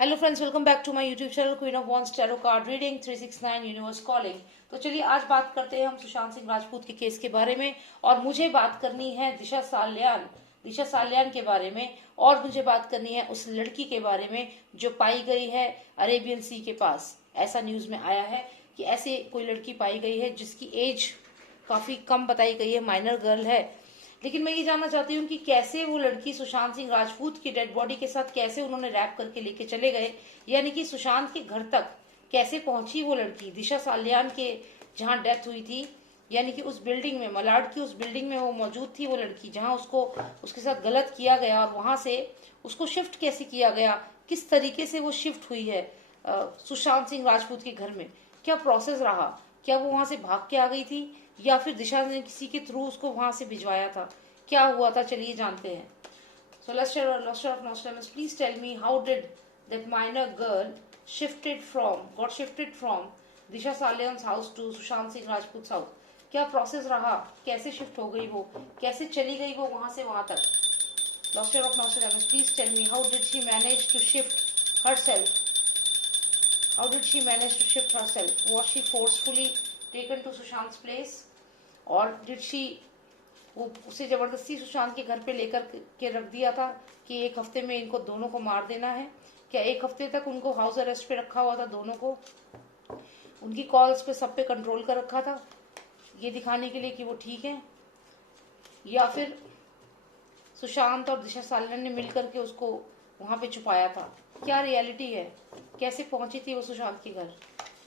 Hello friends, welcome back to my YouTube channel queen of wands tarot card reading 369 universe calling. तो चलिए आज बात करते हैं हम सुशांत सिंह राजपूत के केस के बारे में। और मुझे बात करनी है दिशा साल्यान के बारे में। और मुझे बात करनी है उस लड़की के बारे में जो पाई गई है अरेबियन सी के पास। ऐसा न्यूज में आया है कि ऐसे कोई लड़की पाई गई है जिसकी एज काफी कम बताई गई है, माइनर गर्ल है। लेकिन मैं ये जानना चाहती हूँ कि कैसे वो लड़की सुशांत सिंह राजपूत की डेड बॉडी के साथ कैसे उन्होंने रैप करके लेके चले गए, यानी कि सुशांत के घर तक कैसे पहुंची वो लड़की। दिशा साल्यान के जहाँ डेथ हुई थी, यानी कि उस बिल्डिंग में, मलाड की उस बिल्डिंग में वो मौजूद थी वो लड़की, जहाँ उसको उसके साथ गलत किया गया और वहां से उसको शिफ्ट कैसे किया गया, किस तरीके से वो शिफ्ट हुई है सुशांत सिंह राजपूत के घर में, क्या प्रोसेस रहा, क्या वो वहां से भाग के आ गई थी या फिर दिशा ने किसी के थ्रू उसको वहां से भिजवाया था, क्या हुआ था, चलिए जानते हैं। So let's start of Nostradamus. Please tell me, how did that minor girl got shifted from Disha Salyan's house to Sushant Singh Rajput's house? क्या प्रोसेस रहा, कैसे शिफ्ट हो गई वो, कैसे चली गई वो वहां से वहां तक। Lord of Nostradamus, please tell me, how did she manage to shift herself? How did she manage to shift herself? Was she forcefully taken to Sushant's place? और did she वो उसे जबरदस्ती सुशांत के घर पे लेकर के रख दिया था कि एक हफ्ते में इनको दोनों को मार देना है? क्या एक हफ्ते तक उनको हाउस अरेस्ट पे रखा हुआ था दोनों को, उनकी कॉल्स पे सब पे कंट्रोल कर रखा था ये दिखाने के लिए कि वो ठीक है? या फिर सुशांत और दिशा सालियान ने मिलकर के उसको वहां पे छुपाया था? क्या रियलिटी है? कैसे पहुंची थी वो सुशांत के घर,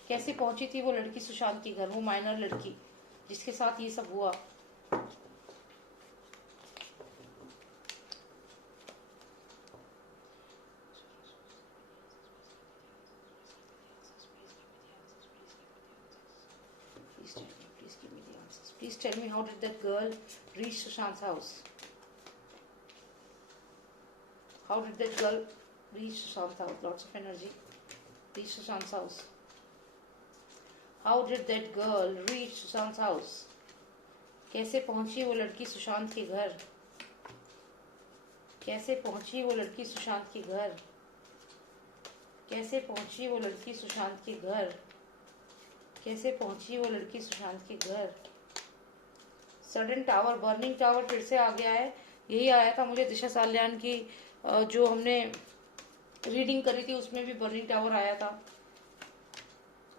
कैसे पहुंची थी वो लड़की सुशांत के घर, वो माइनर लड़की जिसके साथ ये सब हुआ? Please give me the answers. Please tell me, how did that girl reach Sushant's house? How did that girl reach Sushant's house? Lots of energy. Reach Sushant's house. How did that girl reach Sushant's house? कैसे पहुंची वो लड़की सुशांत के घर? कैसे पहुंची वो लड़की सुशांत के घर? कैसे पहुंची वो लड़की सुशांत के घर? कैसे पहुंची वो लड़की सुशांत के घर? सडन टावर, बर्निंग टावर फिर से आ गया है। यही आया था मुझे दिशा साल्यान की जो हमने रीडिंग करी थी उसमें भी बर्निंग टावर आया था।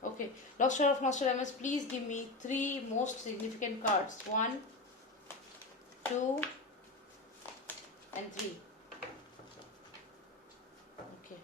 Okay, doctor of Nostradamus, please give me 3 most significant cards, 1, 2 and 3. Okay.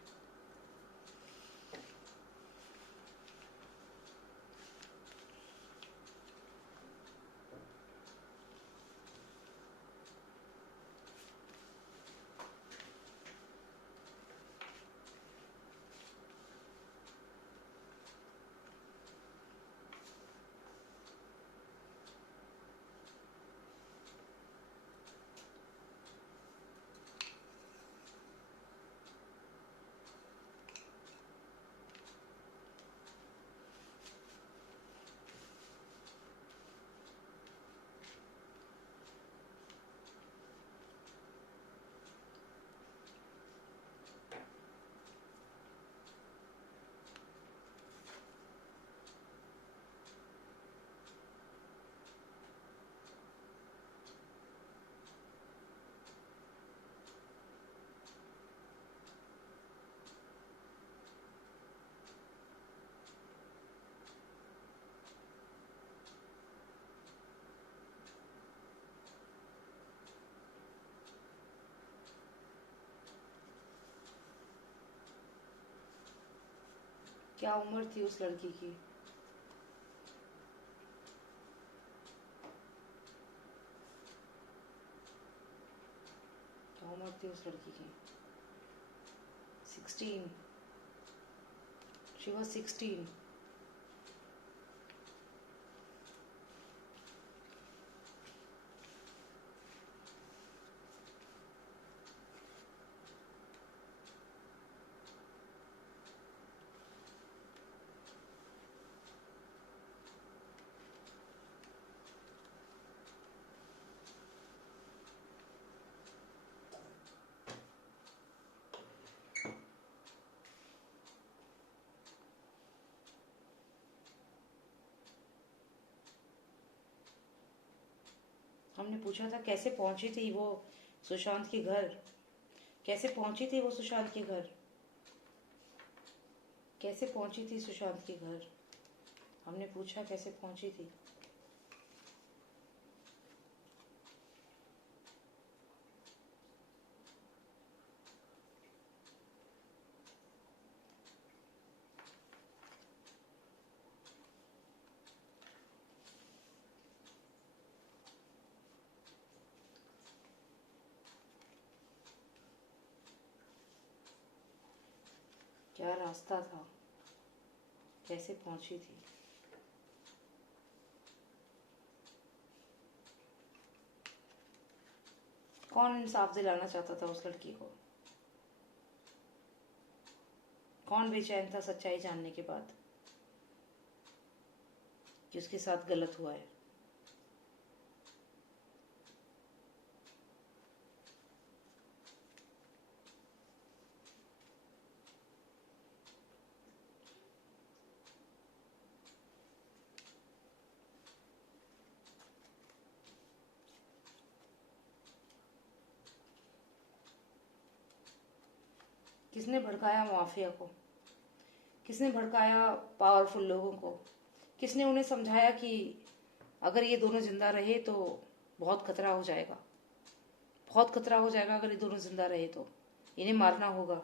क्या उम्र थी उस लड़की की? क्या उम्र थी उस लड़की की? 16. She was 16. हमने पूछा था कैसे पहुंची थी वो सुशांत के घर, कैसे पहुंची थी वो सुशांत के घर, कैसे पहुंची थी सुशांत के घर, हमने पूछा कैसे पहुंची थी। क्या रास्ता था, कैसे पहुंची थी। कौन इंसाफ दिलाना चाहता था उस लड़की को, कौन बेचैन था सच्चाई जानने के बाद कि उसके साथ गलत हुआ है। किसने भड़काया माफिया को, किसने भड़काया पावरफुल लोगों को, किसने उन्हें समझाया कि अगर ये दोनों जिंदा रहे तो बहुत खतरा हो जाएगा, बहुत खतरा हो जाएगा, अगर ये दोनों जिंदा रहे तो इन्हें मारना होगा।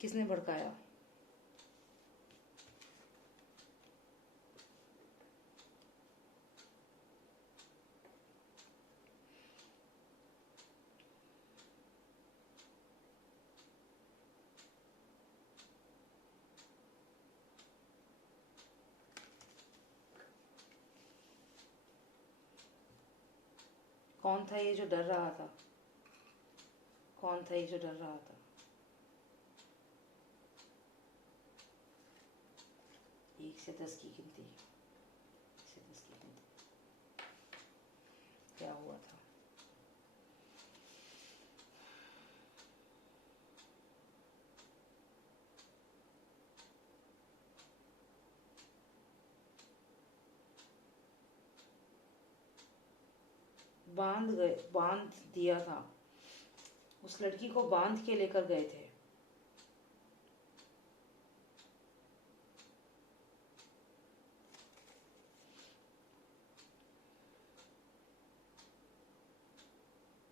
किसने भड़काया। कौन था ये जो डर रहा था, कौन था ये जो डर रहा था। 1 से 10 की गिनती, 1 से 10 की गिनती। क्या हुआ था। बांध दिया था, उस लड़की को बांध के लेकर गए थे।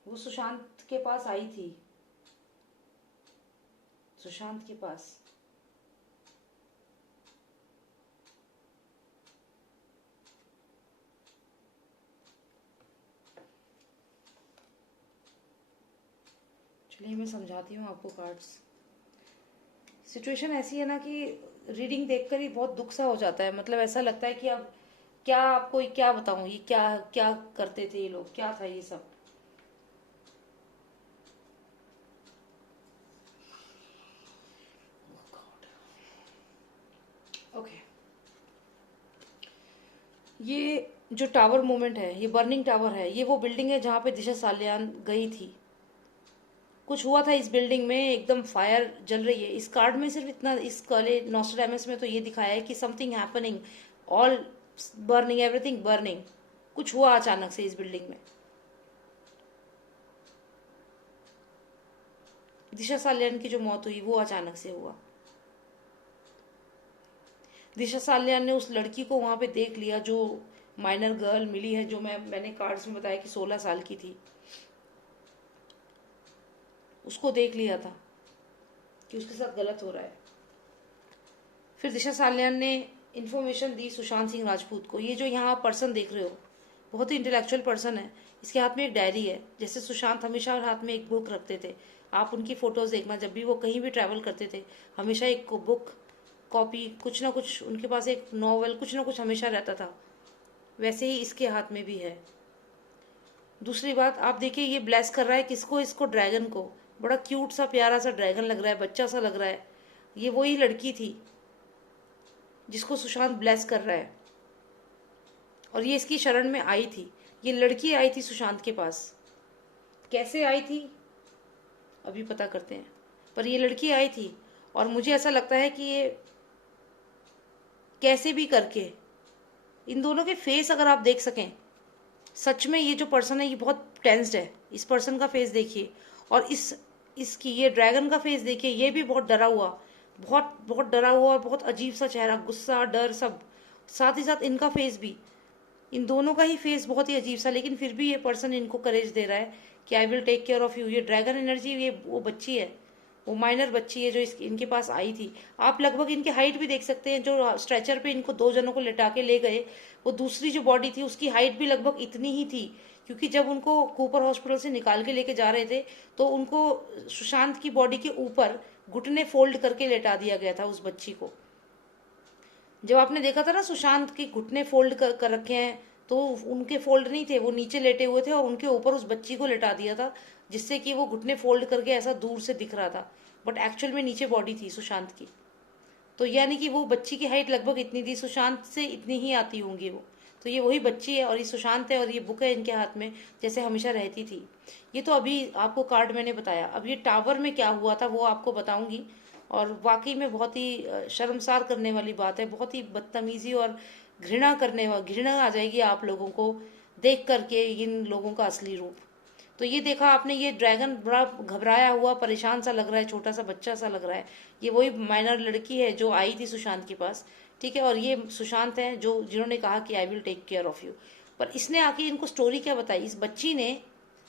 वो सुशांत के पास आई थी, सुशांत के पास। चलिए मैं समझाती हूँ आपको कार्ड्स। सिचुएशन ऐसी है ना कि रीडिंग देखकर ही बहुत दुख सा हो जाता है, मतलब ऐसा लगता है कि अब क्या आपको क्या बताऊं, ये क्या क्या करते थे ये लोग, क्या था ये सब। ओके, ये जो टावर मूवमेंट है, ये बर्निंग टावर है, ये वो बिल्डिंग है जहाँ पे दिशा सालियान गई थी। कुछ हुआ था इस बिल्डिंग में, एकदम फायर जल रही है। इस कार्ड में सिर्फ इतना, इस काले नॉस्ट्रैडमस में तो ये दिखाया है कि something happening, all burning, everything burning. कुछ हुआ अचानक से इस बिल्डिंग में। दिशा सालियान की जो मौत हुई वो अचानक से हुआ। दिशा सालियान ने उस लड़की को वहां पे देख लिया जो माइनर गर्ल मिली है, जो मैंने कार्ड्स में बताया कि 16 साल की थी। उसको देख लिया था कि उसके साथ गलत हो रहा है। फिर दिशा सालियान ने इन्फॉर्मेशन दी सुशांत सिंह राजपूत को। ये जो यहाँ पर्सन देख रहे हो बहुत ही इंटेलेक्चुअल पर्सन है। इसके हाथ में एक डायरी है, जैसे सुशांत हमेशा हाथ में एक बुक रखते थे। आप उनकी फोटोज देखना, जब भी वो कहीं भी ट्रैवल करते थे हमेशा एक बुक, कॉपी, कुछ ना कुछ उनके पास, एक नॉवल, कुछ ना कुछ हमेशा रहता था। वैसे ही इसके हाथ में भी है। दूसरी बात आप देखिए, ये ब्लेस कर रहा है किसको, इसको ड्रैगन को। बड़ा क्यूट सा प्यारा सा ड्रैगन लग रहा है, बच्चा सा लग रहा है। ये वही लड़की थी जिसको सुशांत ब्लेस कर रहा है, और ये इसकी शरण में आई थी। ये लड़की आई थी सुशांत के पास। कैसे आई थी अभी पता करते हैं, पर ये लड़की आई थी। और मुझे ऐसा लगता है कि ये कैसे भी करके, इन दोनों के फेस अगर आप देख सकें सच में ये जो पर्सन है ये बहुत टेंस्ड है। इस पर्सन का फेस देखिए, और इसकी ये ड्रैगन का फेस देखिए, ये भी बहुत डरा हुआ, बहुत बहुत डरा हुआ और बहुत अजीब सा चेहरा, गुस्सा डर सब। साथ ही साथ इनका फेस भी, इन दोनों का ही फेस बहुत ही अजीब सा, लेकिन फिर भी ये पर्सन इनको करेज दे रहा है कि I will take care of you. ये ड्रैगन एनर्जी, ये वो बच्ची है, वो माइनर बच्ची है जो इनके पास आई थी। आप लगभग इनकी हाइट भी देख सकते हैं, जो स्ट्रेचर पे इनको 2 जनों को लेटा के ले गए, वो दूसरी जो बॉडी थी उसकी हाइट भी लगभग इतनी ही थी। क्योंकि जब उनको कूपर हॉस्पिटल से निकाल के लेके जा रहे थे तो उनको सुशांत की बॉडी के ऊपर घुटने फोल्ड करके लेटा दिया गया था उस बच्ची को। जब आपने देखा था ना सुशांत के घुटने फोल्ड कर रखे हैं, तो उनके फोल्ड नहीं थे, वो नीचे लेटे हुए थे और उनके ऊपर उस बच्ची को लेटा दिया था, जिससे कि वो घुटने फोल्ड करके ऐसा दूर से दिख रहा था, बट एक्चुअल में नीचे बॉडी थी सुशांत की। तो यानी कि वो बच्ची की हाइट लगभग इतनी थी, सुशांत से इतनी ही आती होंगी वो। तो ये वही बच्ची है और ये सुशांत है, और ये बुक है इनके हाथ में जैसे हमेशा रहती थी। ये तो अभी आपको कार्ड मैंने बताया। अब ये टावर में क्या हुआ था वो आपको बताऊंगी, और वाकई में बहुत ही शर्मसार करने वाली बात है, बहुत ही बदतमीजी और घृणा आ जाएगी आप लोगों को देख करके इन लोगों का असली रूप। तो ये देखा आपने, ये ड्रैगन बड़ा घबराया हुआ परेशान सा लग रहा है, छोटा सा बच्चा सा लग रहा है। ये वही माइनर लड़की है जो आई थी सुशांत के पास, ठीक है। और ये सुशांत है जो जिन्होंने कहा कि I will take care of you. पर इसने आके इनको स्टोरी क्या बताई इस बच्ची ने?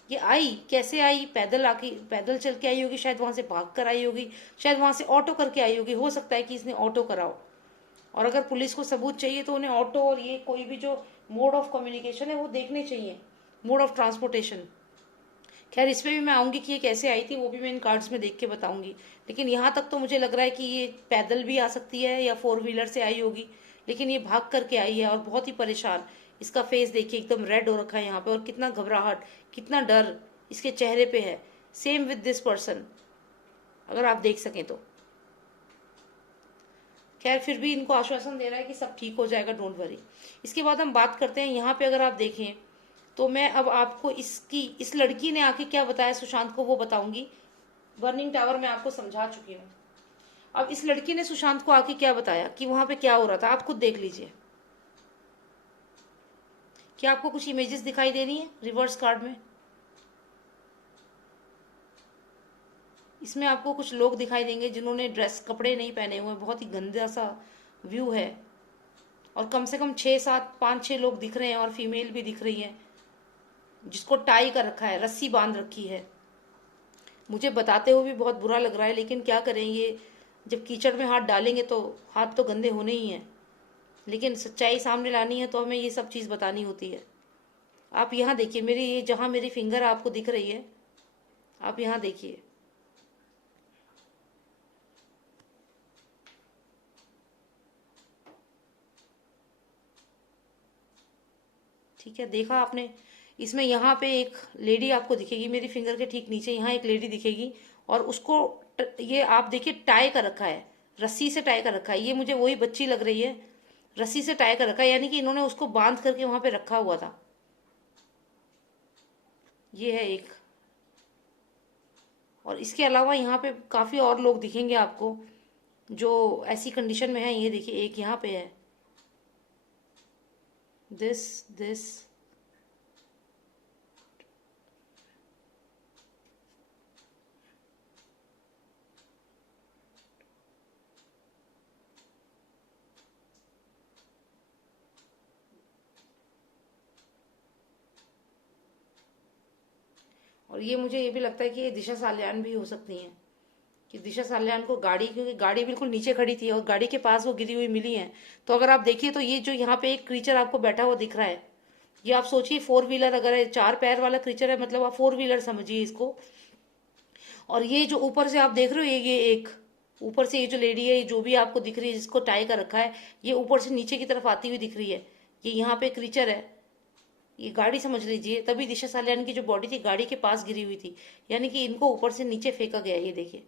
ये आई कैसे आई? पैदल आके, पैदल चल के आई होगी, शायद वहां से भाग कर आई होगी, शायद वहां से ऑटो करके आई होगी। हो सकता है कि इसने ऑटो कराओ, और अगर पुलिस को सबूत चाहिए तो उन्हें ऑटो और ये कोई भी जो मोड ऑफ कम्युनिकेशन है वो देखने चाहिए, मोड ऑफ ट्रांसपोर्टेशन। खैर इस पे भी मैं आऊंगी कि ये कैसे आई थी, वो भी मैं इन कार्ड्स में देख के बताऊंगी। लेकिन यहाँ तक तो मुझे लग रहा है कि ये पैदल भी आ सकती है या 4 व्हीलर से आई होगी, लेकिन ये भाग करके आई है और बहुत ही परेशान। इसका फेस देखिए एकदम रेड हो रखा है यहाँ पे, और कितना घबराहट, कितना डर इसके चेहरे पे है। सेम विद दिस पर्सन, अगर आप देख सकें तो। खैर फिर भी इनको आश्वासन दे रहा है कि सब ठीक हो जाएगा, डोंट वरी। इसके बाद हम बात करते हैं यहाँ पे, अगर आप देखें तो मैं अब आपको इस लड़की ने आके क्या बताया सुशांत को वो बताऊंगी। बर्निंग टावर में आपको समझा चुकी हूँ। अब इस लड़की ने सुशांत को आके क्या बताया कि वहां पे क्या हो रहा था, आप खुद देख लीजिए। क्या आपको कुछ इमेजेस दिखाई दे रही हैं रिवर्स कार्ड में? इसमें आपको कुछ लोग दिखाई देंगे जिन्होंने कपड़े नहीं पहने हुए, बहुत ही गंदा सा व्यू है। और कम से कम 6-7, 5-6 लोग दिख रहे हैं, और फीमेल भी दिख रही है जिसको टाई कर रखा है, रस्सी बांध रखी है। मुझे बताते हुए भी बहुत बुरा लग रहा है, लेकिन क्या करें, ये जब कीचड़ में हाथ डालेंगे तो हाथ तो गंदे होने ही हैं। लेकिन सच्चाई सामने लानी है तो हमें ये सब चीज़ बतानी होती है। आप यहाँ देखिए, मेरी ये जहाँ मेरी फिंगर आपको दिख रही है, आप यहाँ देखिए। ठीक है, देखा आपने? इसमें यहाँ पे एक लेडी आपको दिखेगी, मेरी फिंगर के ठीक नीचे यहाँ एक लेडी दिखेगी, और उसको ये आप देखिए टाई कर रखा है, रस्सी से टाई कर रखा है। ये मुझे वही बच्ची लग रही है, रस्सी से टाई कर रखा है, यानी कि इन्होंने उसको बांध करके वहां पे रखा हुआ था। ये है एक। और इसके अलावा यहाँ पे काफी और लोग दिखेंगे आपको जो ऐसी कंडीशन में है। ये देखिए एक यहाँ पे है, दिस और ये मुझे ये भी लगता है कि ये दिशा साल्यान भी हो सकती हैं, कि दिशा साल्यान को गाड़ी, क्योंकि गाड़ी बिल्कुल नीचे खड़ी थी और गाड़ी के पास वो गिरी हुई मिली है। तो अगर आप देखिए तो ये जो यहाँ पे एक क्रीचर आपको बैठा हुआ दिख रहा है, ये आप सोचिए 4 व्हीलर, अगर है 4 पैर वाला क्रीचर है, मतलब आप 4 व्हीलर समझिए इसको। और ये जो ऊपर से आप देख रहे हो, ये एक ऊपर से ये जो लेडी है, जो भी आपको दिख रही है जिसको टाई कर रखा है, ये ऊपर से नीचे की तरफ आती हुई दिख रही है। ये यहाँ पे क्रीचर है, ये गाड़ी समझ लीजिए। तभी दिशा साल्यान की जो बॉडी थी गाड़ी के पास गिरी हुई थी, यानी कि इनको ऊपर से नीचे फेंका गया है। ये देखिए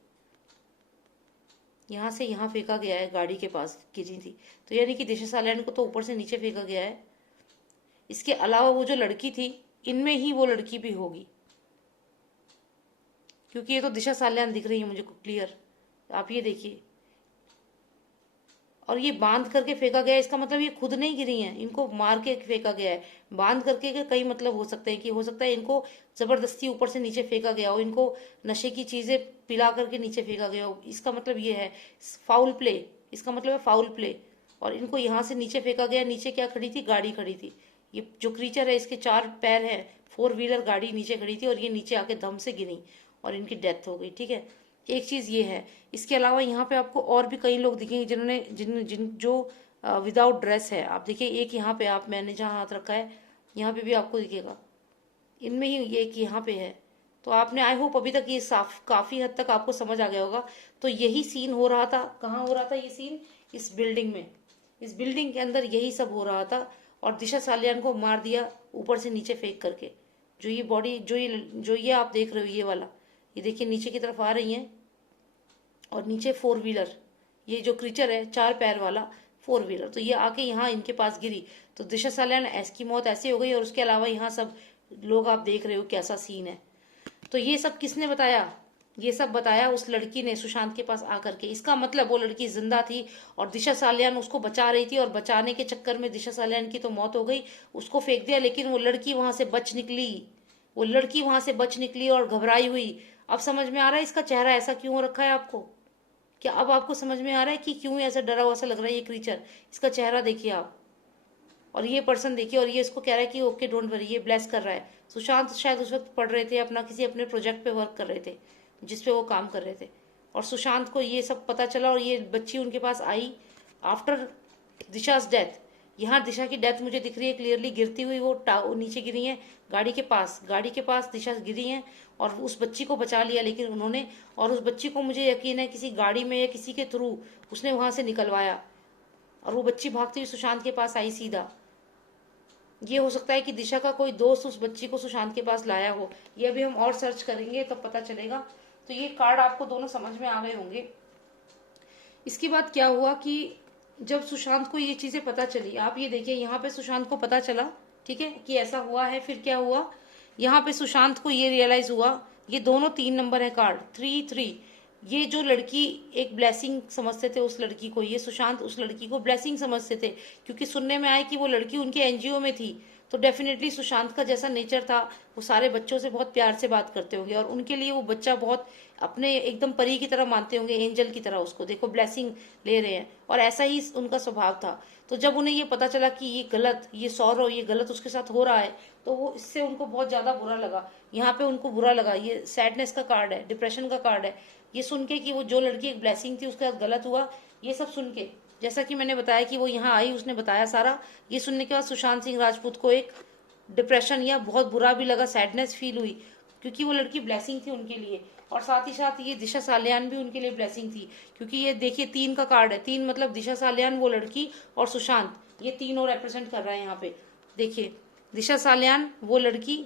यहाँ से यहाँ फेंका गया है, गाड़ी के पास गिरी थी, तो यानी कि दिशा साल्यान को तो ऊपर से नीचे फेंका गया है। इसके अलावा वो जो लड़की थी, इनमें ही वो लड़की भी होगी, क्योंकि ये तो दिशा साल्यान दिख रही है मुझे क्लियर। आप ये देखिए, और ये बांध करके फेंका गया है, इसका मतलब ये खुद नहीं गिरी हैं, इनको मार के फेंका गया है। बांध करके के कई मतलब हो सकते हैं, कि हो सकता है इनको जबरदस्ती ऊपर से नीचे फेंका गया हो, इनको नशे की चीजें पिला करके नीचे फेंका गया हो, इसका मतलब ये है फाउल प्ले, इसका मतलब है फाउल प्ले। और इनको यहाँ से नीचे फेंका गया, नीचे क्या खड़ी थी, गाड़ी खड़ी थी। ये जो क्रीचर है इसके 4 पैर हैं, 4 व्हीलर गाड़ी नीचे खड़ी थी और ये नीचे आके दम से गिरी और इनकी डेथ हो गई, ठीक है। एक चीज ये है। इसके अलावा यहाँ पे आपको और भी कई लोग दिखेंगे जिन्होंने जिन जिन जो विदाउट ड्रेस है। आप देखिए एक यहाँ पे, आप मैंने जहाँ हाथ रखा है यहाँ पे भी आपको दिखेगा, इनमें ही ये एक यहाँ पे है। तो आपने, आई होप अभी तक ये साफ काफी हद तक आपको समझ आ गया होगा। तो यही सीन हो रहा था, कहाँ हो रहा था ये सीन, इस बिल्डिंग में, इस बिल्डिंग के अंदर यही सब हो रहा था। और दिशा सालियान को मार दिया ऊपर से नीचे फेंक करके। जो ये बॉडी, जो ये आप देख रहे हो, ये वाला, ये देखिए नीचे की तरफ आ रही है, और नीचे 4 व्हीलर, ये जो क्रीचर है 4 पैर वाला 4 व्हीलर, तो ये आके यहाँ इनके पास गिरी। तो दिशा सालियान की मौत ऐसे हो गई। और उसके अलावा यहाँ सब लोग आप देख रहे हो कैसा सीन है। तो ये सब किसने बताया, ये सब बताया उस लड़की ने सुशांत के पास आकर के। इसका मतलब वो लड़की जिंदा थी और दिशा सालियान उसको बचा रही थी, और बचाने के चक्कर में दिशा सालियान की तो मौत हो गई, उसको फेंक दिया, लेकिन वो लड़की वहां से बच निकली, वो लड़की वहां से बच निकली और घबराई हुई। अब समझ में आ रहा है इसका चेहरा ऐसा क्यों हो रखा है आपको, क्या अब आपको समझ में आ रहा है कि क्यों ऐसा डरा हुआ सा लग रहा है ये क्रीचर। इसका चेहरा देखिए आप, और ये पर्सन देखिए, और ये इसको कह रहा है कि ओके डोंट वरी, ये ब्लेस कर रहा है। सुशांत शायद उस वक्त पढ़ रहे थे, अपना किसी अपने प्रोजेक्ट पे वर्क कर रहे थे जिसपे वो काम कर रहे थे। और सुशांत को ये सब पता चला और ये बच्ची उनके पास आई आफ्टर दिशाज डेथ। यहाँ दिशा की डेथ मुझे दिख रही है क्लियरली, गिरती हुई वो नीचे गिरी है गाड़ी के पास दिशा गिरी है और उस बच्ची को बचा लिया लेकिन उन्होंने। और उस बच्ची को मुझे यकीन है किसी गाड़ी में या किसी के थ्रू उसने वहां से निकलवाया, और वो बच्ची भागती हुई सुशांत के पास आई सीधा। ये हो सकता है कि दिशा का कोई दोस्त उस बच्ची को सुशांत के पास लाया हो, ये अभी हम और सर्च करेंगे तब पता चलेगा। तो ये कार्ड आपको दोनों समझ में आ गए होंगे। इसके बाद क्या हुआ कि जब सुशांत को ये चीजें पता चली, आप ये देखिए यहाँ पे सुशांत को पता चला, ठीक है, कि ऐसा हुआ है। फिर क्या हुआ, यहाँ पे सुशांत को ये रियलाइज हुआ, ये दोनों 3 नंबर है कार्ड 3-3। ये जो लड़की एक ब्लेसिंग समझते थे उस लड़की को, ये सुशांत उस लड़की को ब्लेसिंग समझते थे, क्योंकि सुनने में आया कि वो लड़की उनके एनजीओ में थी। तो डेफिनेटली सुशांत का जैसा नेचर था, वो सारे बच्चों से बहुत प्यार से बात करते होंगे, और उनके लिए वो बच्चा बहुत अपने एकदम परी की तरह मानते होंगे, एंजल की तरह उसको, देखो ब्लेसिंग ले रहे हैं, और ऐसा ही उनका स्वभाव था। तो जब उन्हें ये पता चला कि ये गलत, ये सौरव ये गलत उसके साथ हो रहा है, तो वो इससे उनको बहुत ज्यादा बुरा लगा। यहाँ पे उनको बुरा लगा, ये सैडनेस का कार्ड है, डिप्रेशन का कार्ड है। ये सुन के कि वो जो लड़की एक ब्लेसिंग थी उसके साथ गलत हुआ, ये सब सुन के, जैसा कि मैंने बताया कि वो यहाँ आई, उसने बताया सारा, ये सुनने के बाद सुशांत सिंह राजपूत को एक डिप्रेशन या बहुत बुरा भी लगा, सैडनेस फील हुई, क्योंकि वो लड़की ब्लेसिंग थी उनके लिए। और साथ ही साथ ये दिशा सालियान भी उनके लिए ब्लेसिंग थी, क्योंकि ये देखिए 3 का कार्ड है, 3 मतलब दिशा सालियान, वो लड़की और सुशांत, ये तीनों रिप्रेजेंट कर रहा है यहाँ पे। देखिए दिशा सालियान वो लड़की,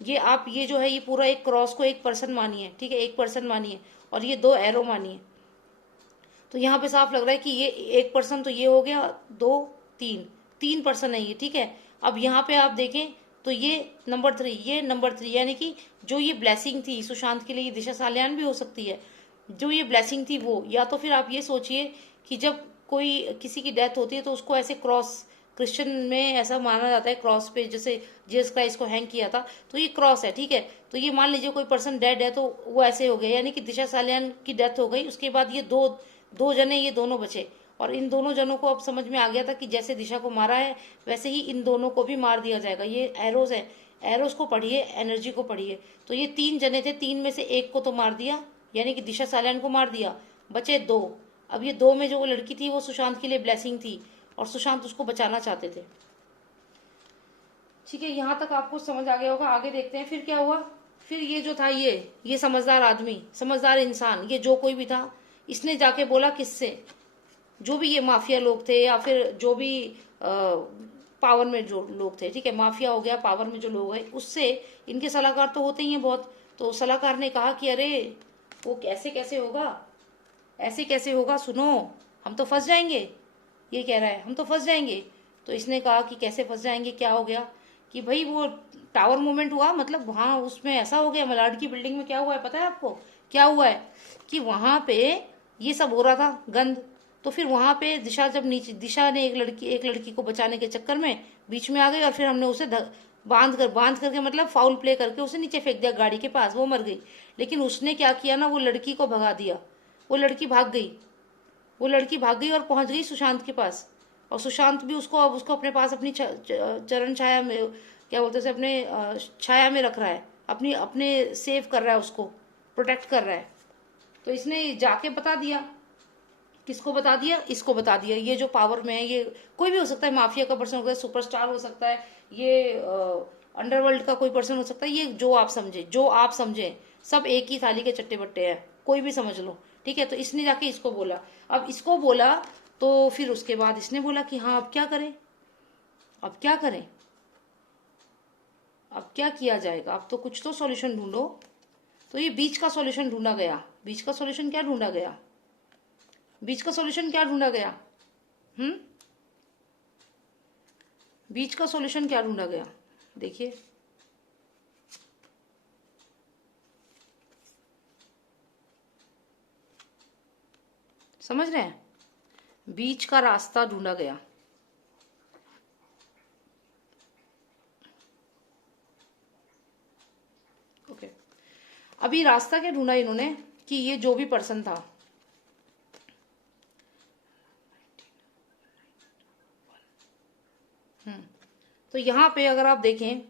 ये आप ये जो है ये पूरा एक क्रॉस को एक पर्सन मानिए, ठीक है, एक पर्सन मानिए, और ये 2 एरो मानिए। तो यहाँ पे साफ लग रहा है कि ये एक पर्सन तो ये हो गया, 2-3 पर्सन है ये, ठीक है। अब यहाँ पे आप देखें तो ये नंबर 3, ये नंबर 3, यानी कि जो ये ब्लेसिंग थी सुशांत के लिए, दिशा सालियान भी हो सकती है, जो ये ब्लेसिंग थी वो। या तो फिर आप ये सोचिए कि जब कोई किसी की डेथ होती है तो उसको ऐसे क्रॉस, क्रिश्चियन में ऐसा माना जाता है, क्रॉस पे जैसे जीसस क्राइस्ट को हैंग किया था, तो ये क्रॉस है, ठीक है। तो ये मान लीजिए कोई पर्सन डेड है तो वो ऐसे हो गया, यानी कि दिशा सालियान की डेथ हो गई, उसके बाद ये दो जने, ये दोनों बचे। और इन दोनों जनों को अब समझ में आ गया था कि जैसे दिशा को मारा है वैसे ही इन दोनों को भी मार दिया जाएगा। ये एरोज है, एरोज को पढ़िए, एनर्जी को पढ़िए। तो ये 3 जने थे, 3 में से एक को तो मार दिया, यानी कि दिशा सालियान को मार दिया, बचे 2। अब ये 2 में जो वो लड़की थी वो सुशांत के लिए ब्लेसिंग थी और सुशांत उसको बचाना चाहते थे, ठीक है। यहाँ तक आपको समझ आ गया होगा। आगे देखते हैं फिर क्या हुआ। फिर ये जो था, ये समझदार आदमी, समझदार इंसान, ये जो कोई भी था, इसने जाके बोला किससे, जो भी ये माफिया लोग थे या फिर जो भी पावर में जो लोग थे, ठीक है, माफिया हो गया, पावर में जो लोग हैं, उससे, इनके सलाहकार तो होते ही हैं बहुत। तो सलाहकार ने कहा कि अरे वो ऐसे कैसे होगा, ऐसे कैसे होगा, सुनो हम तो फंस जाएंगे, ये कह रहा है हम तो फंस जाएंगे। तो इसने कहा कि कैसे फंस जाएंगे, क्या हो गया कि भाई वो टावर मूवमेंट हुआ, मतलब वहां उसमें ऐसा हो गया, मलाड की बिल्डिंग में क्या हुआ है पता है आपको, क्या हुआ है कि वहां पे ये सब हो रहा था, गंद, तो फिर वहां पे दिशा जब नीचे, दिशा ने एक लड़की को बचाने के चक्कर में बीच में आ गई और फिर हमने उसे बांध करके मतलब फाउल प्ले करके उसे नीचे फेंक दिया गाड़ी के पास, वो मर गई। लेकिन उसने क्या किया ना, वो लड़की को भगा दिया, वो लड़की भाग गई, वो लड़की भाग गई और पहुंच गई सुशांत के पास। और सुशांत भी उसको, अब उसको अपने पास अपनी चरण छाया में, क्या बोलते हैं, अपने छाया में रख रहा है, अपनी अपने सेव कर रहा है, उसको प्रोटेक्ट कर रहा है। तो इसने जाके बता दिया, किसको बता दिया, इसको बता दिया। ये जो पावर में है, ये कोई भी हो सकता है, माफिया का पर्सन हो सकता है, सुपरस्टार हो सकता है, ये अंडरवर्ल्ड का कोई पर्सन हो सकता है, ये जो आप समझे, जो आप समझे, सब एक ही थाली के चट्टे बट्टे हैं, कोई भी समझ लो, ठीक है। तो इसने जाके इसको बोला, अब इसको बोला तो फिर उसके बाद इसने बोला कि हाँ अब क्या करें, अब क्या करें, अब क्या किया जाएगा, अब तो कुछ तो सॉल्यूशन ढूंढो। तो ये बीच का सॉल्यूशन ढूंढा गया। बीच का सॉल्यूशन क्या ढूंढा गया, बीच का सॉल्यूशन क्या ढूंढा गया, बीच का सॉल्यूशन क्या ढूंढा गया, देखिए। समझ रहे हैं, बीच का रास्ता ढूंढा गया। ओके, अभी रास्ता क्या ढूंढा इन्होंने कि ये जो भी पर्सन था, तो यहाँ पे अगर आप देखें,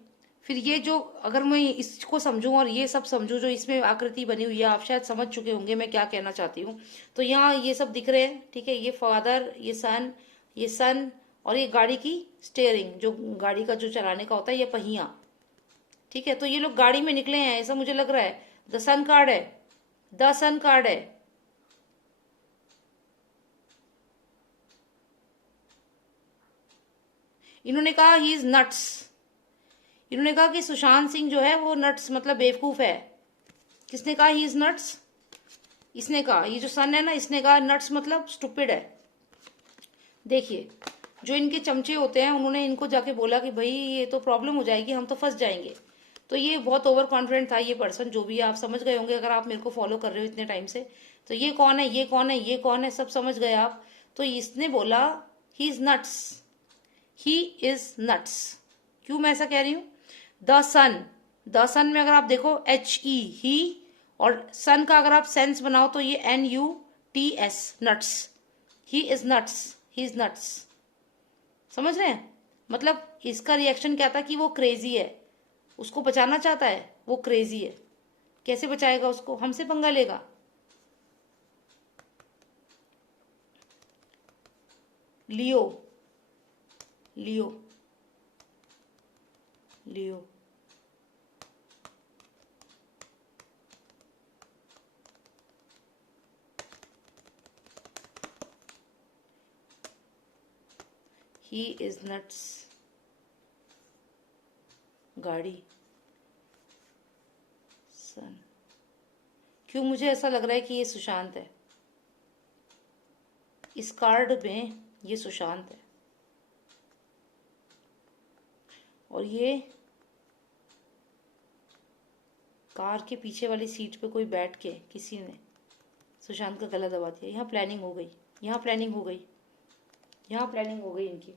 फिर ये जो, अगर मैं इसको समझूं और ये सब समझूं जो इसमें आकृति बनी हुई है, आप शायद समझ चुके होंगे मैं क्या कहना चाहती हूँ। तो यहाँ ये सब दिख रहे हैं, ठीक है, ये फादर, ये सन और ये गाड़ी की स्टेयरिंग, जो गाड़ी का जो चलाने का होता है, ये पहिया, ठीक है। तो ये लोग गाड़ी में निकले हैं, ऐसा मुझे लग रहा है। द सन कार्ड है, द सन कार्ड है। इन्होंने कहा ही इज नट्स, इन्होंने कहा कि सुशांत सिंह जो है वो नट्स मतलब बेवकूफ है। किसने कहा ही इज नट्स, इसने कहा, ये जो सन है ना, इसने कहा नट्स मतलब स्टूपिड है। देखिए, जो इनके चमचे होते हैं, उन्होंने इनको जाके बोला कि भाई ये तो प्रॉब्लम हो जाएगी, हम तो फंस जाएंगे। तो ये बहुत ओवर कॉन्फिडेंट था ये पर्सन, जो भी आप समझ गए होंगे अगर आप मेरे को फॉलो कर रहे हो इतने टाइम से। तो ये कौन है, ये कौन है, ये कौन है, सब समझ गए आप। तो इसने बोला he is nuts, he is nuts. क्यों मैं ऐसा कह रही हूं, द सन, द सन में अगर आप देखो HE ही, और सन का अगर आप सेंस बनाओ तो ये NUTS, nuts, he is nuts, he is nuts. समझ रहे हैं, मतलब इसका रिएक्शन क्या था कि वो क्रेजी है, उसको बचाना चाहता है, वो क्रेजी है। कैसे बचाएगा उसको, हमसे पंगा लेगा। लियो, लियो, लियो, ही इज नट्स, गाड़ी, सन। क्यों मुझे ऐसा लग रहा है कि ये सुशांत है, इस कार्ड में ये सुशांत है। और ये कार के पीछे वाली सीट पे कोई बैठ के किसी ने सुशांत का गला दबा दिया। यहाँ प्लानिंग हो गई, यहाँ प्लानिंग हो गई, यहाँ प्लानिंग हो गई इनकी।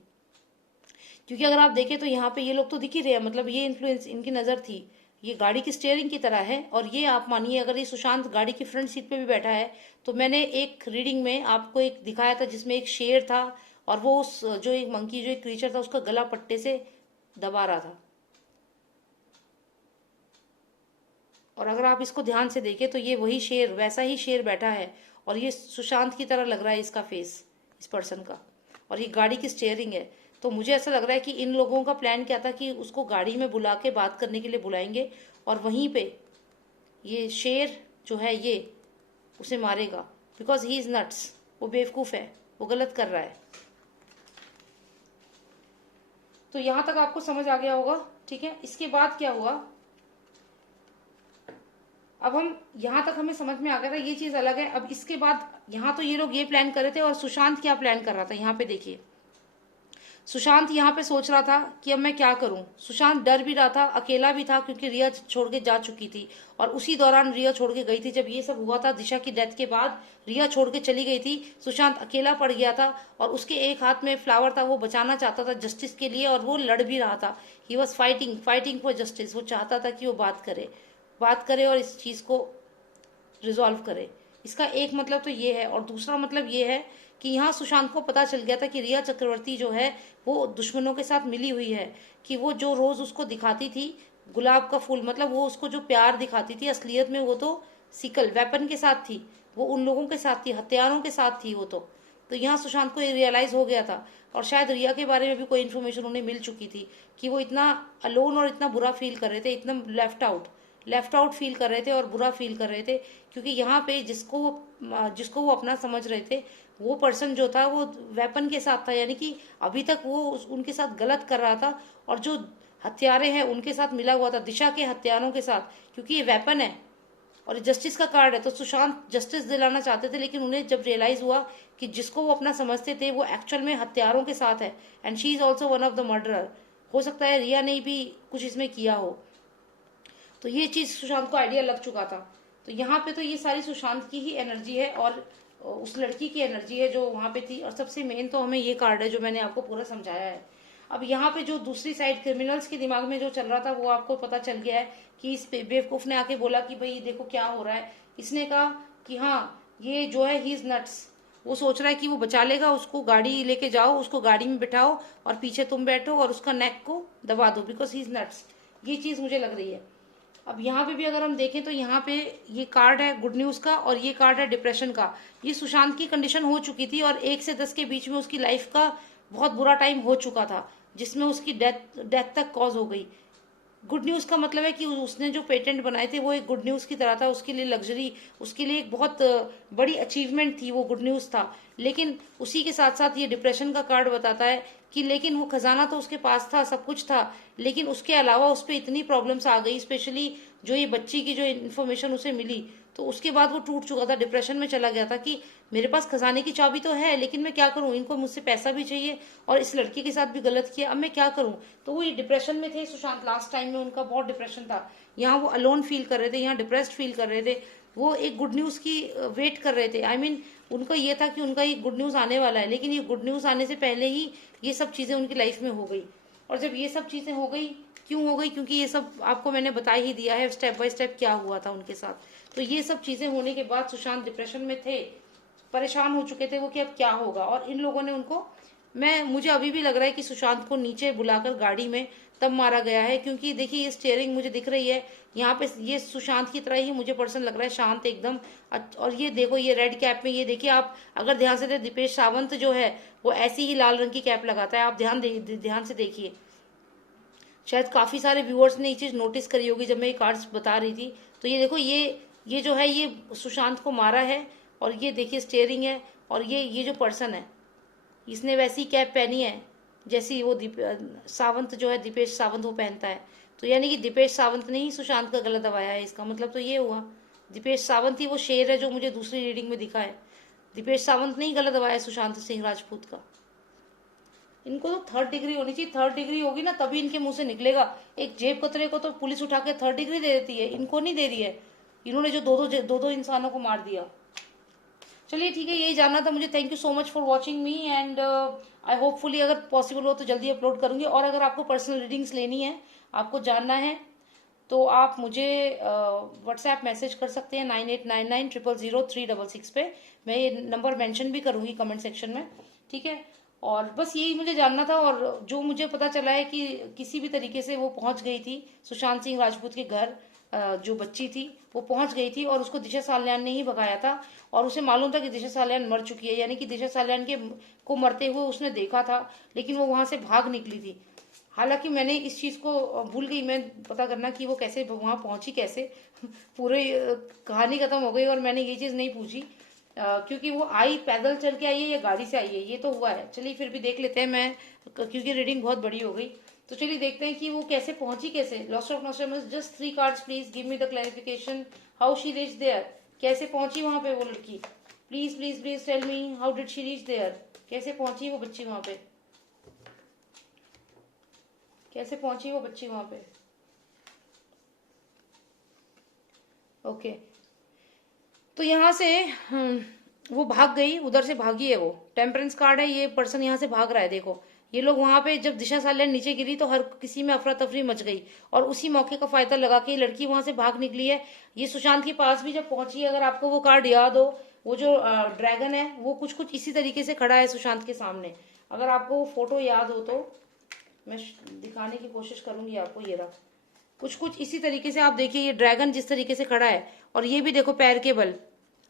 क्योंकि अगर आप देखें तो यहाँ पे ये लोग तो दिख ही रहे हैं, मतलब ये इन्फ्लुएंस, इनकी नजर थी, ये गाड़ी की स्टीयरिंग की तरह है। और ये आप मानिए अगर ये सुशांत गाड़ी की फ्रंट सीट पे भी बैठा है, तो मैंने एक रीडिंग में आपको एक दिखाया था जिसमें एक शेर था और वो उस जो एक मंकी, जो एक क्रीचर था, उसका गला पट्टे से दबा रहा था। और अगर आप इसको ध्यान से देखें तो ये वही शेर, वैसा ही शेर बैठा है और ये सुशांत की तरह लग रहा है इसका फेस, इस पर्सन का। और ये गाड़ी की स्टीयरिंग है। तो मुझे ऐसा लग रहा है कि इन लोगों का प्लान क्या था कि उसको गाड़ी में बुला के बात करने के लिए बुलाएंगे और वहीं पे ये शेर जो है ये उसे मारेगा, बिकॉज ही इज नट्स, वो बेवकूफ है, वो गलत कर रहा है। तो यहां तक आपको समझ आ गया होगा, ठीक है। इसके बाद क्या हुआ, अब हम यहां तक हमें समझ में आ गया था, ये चीज अलग है। अब इसके बाद यहाँ तो ये लोग ये प्लान कर रहे थे और सुशांत क्या प्लान कर रहा था, यहाँ पे देखिए। सुशांत यहाँ पे सोच रहा था कि अब मैं क्या करूं। सुशांत डर भी रहा था, अकेला भी था, क्योंकि रिया छोड़ के जा चुकी थी और उसी दौरान रिया छोड़ के गई थी। जब ये सब हुआ था, दिशा की डेथ के बाद रिया छोड़ के चली गई थी, सुशांत अकेला पड़ गया था और उसके एक हाथ में फ्लावर था, वो बचाना चाहता था जस्टिस के लिए और वो लड़ भी रहा था। He was fighting for justice. वो चाहता था कि वो बात करे और इस चीज को रिजॉल्व करे। इसका एक मतलब तो ये है, और दूसरा मतलब ये है कि यहाँ सुशांत को पता चल गया था कि रिया चक्रवर्ती जो है वो दुश्मनों के साथ मिली हुई है, कि वो जो रोज उसको दिखाती थी गुलाब का फूल, मतलब वो उसको जो प्यार दिखाती थी, असलियत में वो तो सिकल वेपन के साथ थी, वो उन लोगों के साथ थी, हत्यारों के साथ थी वो तो यहाँ सुशांत को ये रियलाइज हो गया था। और शायद रिया के बारे में भी कोई इन्फॉर्मेशन उन्हें मिल चुकी थी कि वो इतना अलोन और इतना बुरा फील कर रहे थे, इतना लेफ्ट आउट फील कर रहे थे और बुरा फील कर रहे थे, क्योंकि यहाँ पे जिसको वो अपना समझ रहे थे, वो पर्सन जो था वो वेपन के साथ था, यानी कि अभी तक वो उनके साथ गलत कर रहा था, और जो हत्यारे हैं उनके साथ मिला हुआ था, दिशा के हत्यारों के साथ, क्योंकि ये वेपन है और जस्टिस का कार्ड है। तो सुशांत जस्टिस दिलाना चाहते थे, लेकिन उन्हें जब रियलाइज हुआ कि जिसको वो अपना समझते थे वो एक्चुअल में हत्यारों के साथ है, and she is also one of the murderer. हो सकता है रिया ने भी कुछ इसमें किया हो। तो ये चीज सुशांत को आइडिया लग चुका था। तो यहाँ पे तो ये सारी सुशांत की ही एनर्जी है और उस लड़की की एनर्जी है जो वहां पे थी। और सबसे मेन तो हमें ये कार्ड है जो मैंने आपको पूरा समझाया है। अब यहाँ पे जो दूसरी साइड क्रिमिनल्स के दिमाग में जो चल रहा था वो आपको पता चल गया है कि इस बेवकूफ ने आके बोला कि भाई देखो क्या हो रहा है। इसने कहा कि हाँ ये जो है ही इज नट्स। वो सोच रहा है कि वो बचा लेगा, उसको गाड़ी लेके जाओ, उसको गाड़ी में बिठाओ और पीछे तुम बैठो और उसका नेक को दबा दो, बिकॉज ही इज नट्स। ये चीज मुझे लग रही है। अब यहाँ पे भी अगर हम देखें तो यहाँ पे ये कार्ड है गुड न्यूज का और ये कार्ड है डिप्रेशन का। ये सुशांत की कंडीशन हो चुकी थी और 1 से 10 के बीच में उसकी लाइफ का बहुत बुरा टाइम हो चुका था, जिसमें उसकी डेथ तक कॉज हो गई। गुड न्यूज का मतलब है कि उसने जो पेटेंट बनाए थे वो एक गुड न्यूज की तरह था, उसके लिए लग्जरी, उसके लिए एक बहुत बड़ी अचीवमेंट थी, वो गुड न्यूज था। लेकिन उसी के साथ साथ ये डिप्रेशन का कार्ड बताता है कि लेकिन वो खजाना तो उसके पास था, सब कुछ था, लेकिन उसके अलावा उस पर इतनी प्रॉब्लम्स आ गई, स्पेशली जो ये बच्ची की जो इन्फॉर्मेशन उसे मिली, तो उसके बाद वो टूट चुका था, डिप्रेशन में चला गया था कि मेरे पास खजाने की चाबी तो है, लेकिन मैं क्या करूं, इनको मुझसे पैसा भी चाहिए और इस लड़की के साथ भी गलत किया, अब मैं क्या करूं। तो वो ये डिप्रेशन में थे सुशांत। लास्ट टाइम में उनका बहुत डिप्रेशन था। यहाँ वो अलोन फील कर रहे थे, यहाँ डिप्रेस्ड फील कर रहे थे। वो एक गुड न्यूज की वेट कर रहे थे। आई मीन उनको ये था कि उनका ये गुड न्यूज आने वाला है, लेकिन ये गुड न्यूज आने से पहले ही ये सब चीजें उनकी लाइफ में हो गई। और जब ये सब चीजें हो गई, क्यों हो गई, क्योंकि ये सब आपको मैंने बता ही दिया है स्टेप बाय स्टेप क्या हुआ था उनके साथ। तो ये सब चीजें होने के बाद सुशांत डिप्रेशन में थे, परेशान हो चुके थे वो कि अब क्या होगा। और इन लोगों ने उनको, मुझे अभी भी लग रहा है कि सुशांत को नीचे बुलाकर गाड़ी में तब मारा गया है, क्योंकि देखिए ये स्टेयरिंग मुझे दिख रही है यहाँ पे, ये सुशांत की तरह ही मुझे पर्सन लग रहा है, शांत एकदम। और ये देखो ये रेड कैप में, ये देखिए आप अगर ध्यान से देखें, दीपेश सावंत जो है वो ऐसी ही लाल रंग की कैप लगाता है, आप ध्यान से देखिए। शायद काफी सारे व्यूअर्स ने ये चीज नोटिस करी होगी जब मैं ये कार्ड्स बता रही थी। तो ये देखो ये जो है ये सुशांत को मारा है, और ये देखिए स्टेयरिंग है, और ये जो पर्सन है इसने वैसी कैप पहनी है जैसी वो सावंत जो है, दीपेश सावंत वो पहनता है। तो यानी कि दीपेश सावंत ने ही सुशांत का गला दबाया है, इसका मतलब तो ये हुआ दीपेश सावंत ही वो शेर है जो मुझे दूसरी रीडिंग में दिखा है। दीपेश सावंत ने ही गला दबाया सुशांत सिंह राजपूत का। इनको तो 3rd डिग्री होनी चाहिए, 3rd डिग्री होगी ना तभी इनके मुंह से निकलेगा। एक जेब कतरे को तो पुलिस उठा के 3rd डिग्री दे देती है, इनको नहीं दे रही है। इन्होंने जो दो इंसानों को मार दिया। चलिए ठीक है, यही जानना था मुझे। Thank you so much for watching me, and I hopefully अगर पॉसिबल हो तो जल्दी अपलोड करूंगी। और अगर आपको पर्सनल रीडिंग्स लेनी है, आपको जानना है, तो आप मुझे व्हाट्सएप मैसेज कर सकते हैं 9899000366 पे। मैं ये नंबर मेंशन भी करूंगी कमेंट सेक्शन में, ठीक है। और बस यही मुझे जानना था। और जो मुझे पता चला है कि किसी भी तरीके से वो पहुंच गई थी सुशांत सिंह राजपूत के घर, जो बच्ची थी वो पहुंच गई थी और उसको दिशा साल्यान ने ही भगाया था। और उसे मालूम था कि दिशा साल्यान मर चुकी है, यानी कि दिशा साल्यान को मरते हुए उसने देखा था, लेकिन वो वहां से भाग निकली थी। हालांकि मैंने इस चीज को भूल गई मैं पता करना कि वो कैसे वहां पहुंची, कैसे पूरे कहानी खत्म हो गई और मैंने ये चीज नहीं पूछी, क्योंकि वो आई पैदल चल के आई है या गाड़ी से आई है, ये तो हुआ है। चलिए फिर भी देख लेते हैं, मैं क्योंकि रीडिंग बहुत बड़ी हो गई। तो चलिए देखते हैं कि वो कैसे पहुंची, कैसे। Lost of Nostradamus, just 3 cards please give me the clarification how she reach there. कैसे पहुंची वहां पे वो लड़की, please please please tell me how did she reach there. कैसे पहुंची वो बच्ची वहां पे। कैसे पहुंची वो बच्ची वहां पे। ओके, तो यहाँ से वो भाग गई, उधर से भागी है वो। टेम्परेंस कार्ड है, ये पर्सन यहाँ से भाग रहा है। देखो ये लोग वहां पे जब दिशा सालियान नीचे गिरी तो हर किसी में अफरा तफरी मच गई, और उसी मौके का फायदा लगा के ये लड़की वहां से भाग निकली है। ये सुशांत के पास भी जब पहुंची है, अगर आपको वो कार्ड याद हो, वो जो ड्रैगन है वो कुछ कुछ इसी तरीके से खड़ा है सुशांत के सामने। अगर आपको वो फोटो याद हो तो मैं दिखाने की कोशिश करूंगी आपको। ये रहा, कुछ कुछ इसी तरीके से आप देखिए, ये ड्रैगन जिस तरीके से खड़ा है, और ये भी देखो पैर के बल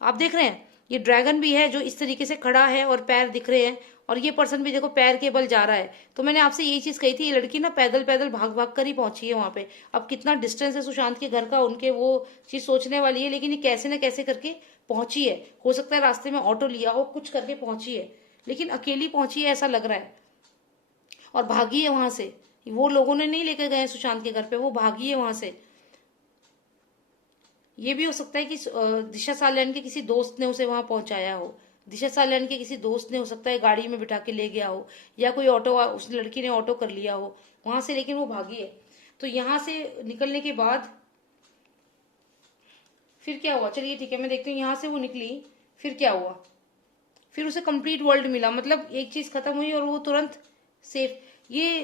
आप देख रहे हैं, ये ड्रैगन भी है जो इस तरीके से खड़ा है और पैर दिख रहे हैं, और ये पर्सन भी देखो पैर के बल जा रहा है। तो मैंने आपसे यही चीज कही थी, ये लड़की ना पैदल पैदल भाग भाग कर ही पहुंची है वहां पे। अब कितना डिस्टेंस है सुशांत के घर का उनके, वो चीज सोचने वाली है, लेकिन ये कैसे न कैसे करके पहुंची है। हो सकता है रास्ते में ऑटो लिया हो, कुछ करके पहुंची है, लेकिन अकेली पहुंची है ऐसा लग रहा है, और भागी है वहां से। वो लोगों ने नहीं लेकर गए सुशांत के घर पे, वो भागी है वहां से। ये भी हो सकता है कि दिशा सालियान के किसी दोस्त ने उसे वहां पहुंचाया हो। दिशा सालियान के किसी दोस्त ने हो सकता है गाड़ी में बिठा के ले गया हो, या कोई ऑटो, उस लड़की ने ऑटो कर लिया हो वहां से, लेकिन वो भागी है। तो यहां से निकलने के बाद फिर क्या हुआ, चलिए ठीक है मैं देखती हूँ। यहां से वो निकली, फिर क्या हुआ, फिर उसे कंप्लीट वर्ल्ड मिला, मतलब एक चीज खत्म हुई और वो तुरंत सेफ, ये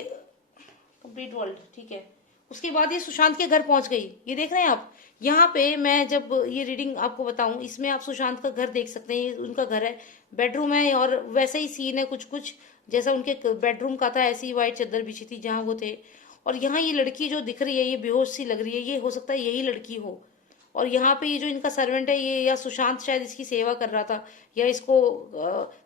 कंप्लीट वर्ल्ड ठीक है। उसके बाद ये सुशांत के घर पहुंच गई, ये देख रहे हैं आप। यहाँ पे मैं जब ये रीडिंग आपको बताऊं, इसमें आप सुशांत का घर देख सकते हैं, ये उनका घर है, बेडरूम है, और वैसे ही सीन है कुछ कुछ जैसा उनके बेडरूम का था, ऐसी व्हाइट चादर बिछी थी जहां वो थे। और यहाँ ये लड़की जो दिख रही है, ये बेहोश सी लग रही है, ये हो सकता है यही लड़की हो। और यहाँ पे ये जो इनका सर्वेंट है, ये या सुशांत शायद इसकी सेवा कर रहा था, या इसको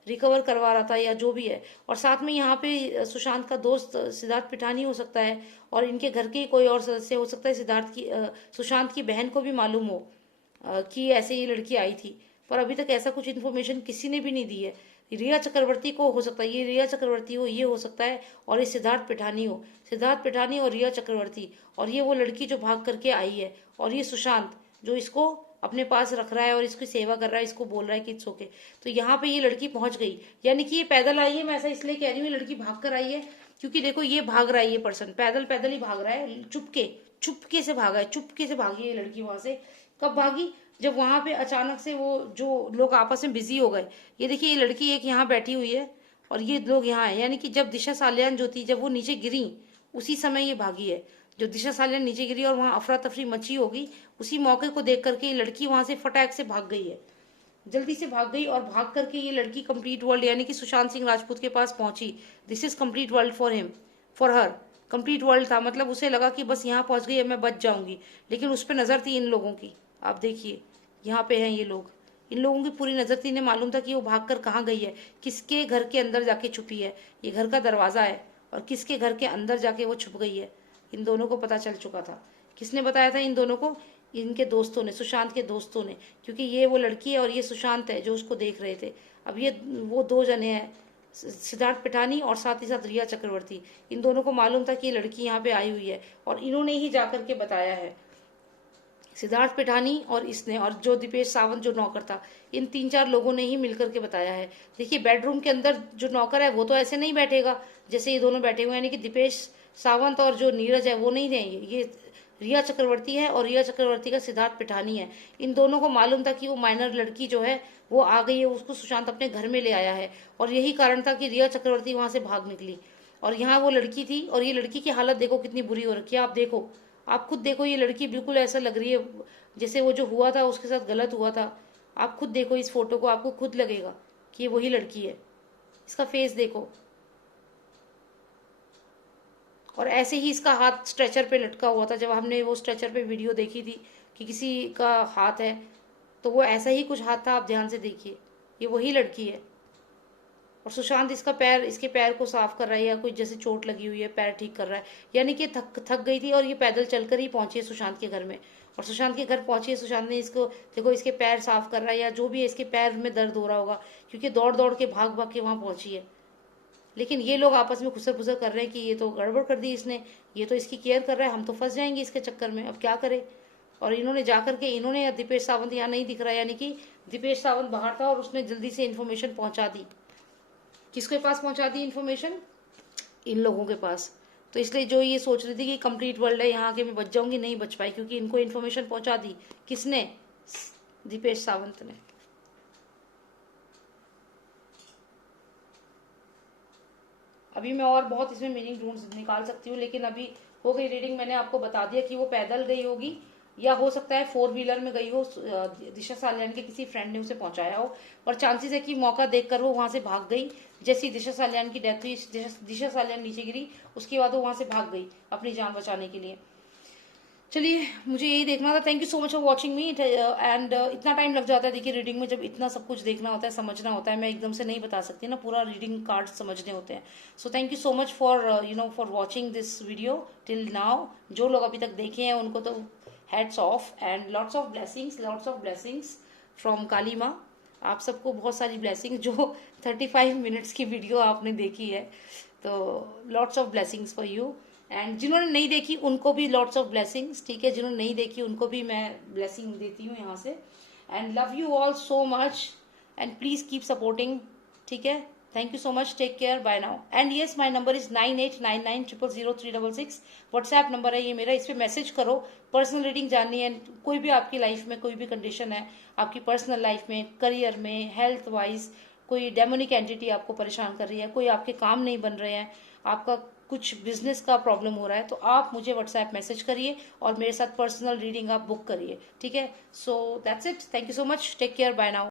रिकवर करवा रहा था, या जो भी है। और साथ में यहाँ पे सुशांत का दोस्त सिद्धार्थ पिठानी हो सकता है, और इनके घर के कोई और सदस्य हो सकता है। सिद्धार्थ की सुशांत की बहन को भी मालूम हो कि ऐसे ये लड़की आई थी, पर अभी तक ऐसा कुछ इन्फॉर्मेशन किसी ने भी नहीं दी है। रिया चक्रवर्ती को हो सकता है, ये रिया चक्रवर्ती हो, ये हो सकता है, और ये सिद्धार्थ पिठानी हो। सिद्धार्थ पिठानी और रिया चक्रवर्ती, और ये वो लड़की जो भाग करके आई है, और ये सुशांत जो इसको अपने पास रख रहा है और इसकी सेवा कर रहा है, इसको बोल रहा है कि इट्स ओके। तो यहाँ पे ये लड़की पहुंच गई, यानी कि ये पैदल आई है। मैं ऐसा इसलिए कह रही हूँ ये लड़की भाग कर आई है, क्योंकि देखो ये भाग रहा है, ये पर्सन पैदल पैदल ही भाग रहा है, चुपके से भागा है, चुपके से भागी है ये लड़की वहां से। कब भागी, जब वहां पे अचानक से वो जो लोग आपस में बिजी हो गए। ये देखिए ये लड़की एक यहाँ बैठी हुई है, और ये लोग यहाँ है, यानी कि जब दिशा सालियान जो थी, जब वो नीचे गिरी उसी समय ये भागी है। जो दिशा सालियान नीचे गिरी और वहां अफरा तफरी मची होगी, उसी मौके को देख करके ये लड़की वहां से फटाक से भाग गई है, जल्दी से भाग गई। और भाग करके ये लड़की कंप्लीट वर्ल्ड यानी कि सुशांत सिंह राजपूत के पास पहुंची। This is complete world for him, for her. Complete world था, मतलब उसे लगा कि बस यहाँ पहुंच गई, अब मैं बच जाऊंगी। लेकिन उस पर नजर थी इन लोगों की, आप देखिए यहाँ पे हैं ये लोग, इन लोगों की पूरी नजर थी। इन्हें मालूम था कि वो भाग कर कहाँ गई है, किसके घर के अंदर जाके छुपी है। ये घर का दरवाजा है, और किसके घर के अंदर जाके वो छुप गई है, इन दोनों को पता चल चुका था। किसने बताया था इन दोनों को, इनके दोस्तों ने, सुशांत के दोस्तों ने, क्योंकि ये वो लड़की है और ये सुशांत है जो उसको देख रहे थे। अब ये वो दो जने हैं, सिद्धार्थ पिठानी और साथ ही साथ रिया चक्रवर्ती। इन दोनों को मालूम था कि ये लड़की यहाँ पे आई हुई है, और इन्होंने ही जाकर के बताया है, सिद्धार्थ पिठानी और इसने, और जो दीपेश सावंत जो नौकर था, इन 3-4 लोगों ने ही मिलकर के बताया है। देखिए बेडरूम के अंदर जो नौकर है वो तो ऐसे नहीं बैठेगा जैसे ये दोनों बैठे हुए हैं, यानी कि दीपेश सावंत और जो नीरज है वो नहीं रहेंगे, ये रिया चक्रवर्ती है, और रिया चक्रवर्ती का सिद्धार्थ पिठानी है। इन दोनों को मालूम था कि वो माइनर लड़की जो है वो आ गई है, उसको सुशांत अपने घर में ले आया है, और यही कारण था कि रिया चक्रवर्ती वहां से भाग निकली। और यहाँ वो लड़की थी, और ये लड़की की हालत देखो कितनी बुरी हो रखी है। आप देखो, आप खुद देखो, ये लड़की बिल्कुल ऐसा लग रही है जैसे वो जो हुआ था उसके साथ गलत हुआ था। आप खुद देखो इस फोटो को, आपको खुद लगेगा कि ये वही लड़की है। इसका फेस देखो, और ऐसे ही इसका हाथ स्ट्रेचर पे लटका हुआ था। जब हमने वो स्ट्रेचर पे वीडियो देखी थी कि किसी का हाथ है, तो वो ऐसा ही कुछ हाथ था, आप ध्यान से देखिए, ये वही लड़की है। और सुशांत इसका पैर, इसके पैर को साफ कर रहा है, या कोई जैसे चोट लगी हुई है पैर ठीक कर रहा है, यानी कि थक गई थी, और ये पैदल चलकर ही पहुंची है सुशांत के घर में। और सुशांत के घर पहुंची है, सुशांत ने इसको देखो, इसके पैर साफ कर रहा है, या जो भी है, इसके पैर में दर्द हो रहा होगा, क्योंकि दौड़ दौड़ के भाग भाग के वहां पहुंची है। लेकिन ये लोग आपस में खुसर फुसर कर रहे हैं कि ये तो गड़बड़ कर दी इसने, ये तो इसकी केयर कर रहा है, हम तो फंस जाएंगे इसके चक्कर में, अब क्या करें। और इन्होंने जाकर के, इन्होंने, दीपेश सावंत यहाँ नहीं दिख रहा, यानी कि दीपेश सावंत बाहर था, और उसने जल्दी से इन्फॉर्मेशन पहुंचा दी। किसके पास पहुंचा दी इन्फॉर्मेशन, इन लोगों के पास, तो इसलिए जो ये सोच रही थी कि कंप्लीट वर्ल्ड है यहाँ के मैं बच जाऊंगी, नहीं बच पाई, क्योंकि इनको इन्फॉर्मेशन पहुंचा दी। किसने? दीपेश सावंत ने। अभी मैं और बहुत इसमें मीनिंग ढूंढ निकाल सकती हूँ, लेकिन अभी हो गई रीडिंग। मैंने आपको बता दिया कि वो पैदल गई होगी, या हो सकता है 4 व्हीलर में गई हो, दिशा सालियान के किसी फ्रेंड ने उसे पहुंचाया हो, और चांसेस है कि मौका देखकर वो वहां से भाग गई। जैसी दिशा सालियान की डेथ हुई, दिशा सालियान नीचे गिरी, उसके बाद वो वहां से भाग गई अपनी जान बचाने के लिए। चलिए, मुझे यही देखना था। Thank you so much for watching me. And इतना टाइम लग जाता है देखिए रीडिंग में, जब इतना सब कुछ देखना होता है, समझना होता है, मैं एकदम से नहीं बता सकती ना, पूरा रीडिंग कार्ड समझने होते हैं। So thank you so much for for watching this video till now. जो लोग अभी तक देखे हैं उनको तो heads off, and lots of blessings from Kali Maa. आप सबको बहुत सारी ब्लेसिंग्स, जो 35 मिनट्स की वीडियो आपने देखी है, तो lots of blessings for you. And जिन्होंने नहीं देखी उनको भी लॉट्स ऑफ ब्लेसिंग्स, ठीक है? जिन्होंने नहीं देखी उनको भी मैं ब्लेसिंग देती हूँ यहाँ से। And love you all so much, and please keep supporting, ठीक है? Thank you so much, take care, bye now. And yes, my number is 9899000366। WhatsApp number है ये मेरा, इस पर मैसेज करो। पर्सनल रीडिंग जाननी है, कोई भी आपकी लाइफ में कोई भी कंडीशन है, आपकी पर्सनल लाइफ में, करियर में, हेल्थ वाइज, कोई डेमोनिक एंटिटी आपको परेशान कर रही है, कोई आपके काम नहीं बन रहे हैं, आपका कुछ बिजनेस का प्रॉब्लम हो रहा है, तो आप मुझे व्हाट्सएप मैसेज करिए और मेरे साथ पर्सनल रीडिंग आप बुक करिए, ठीक है? So that's it, thank you so much, take care, bye now.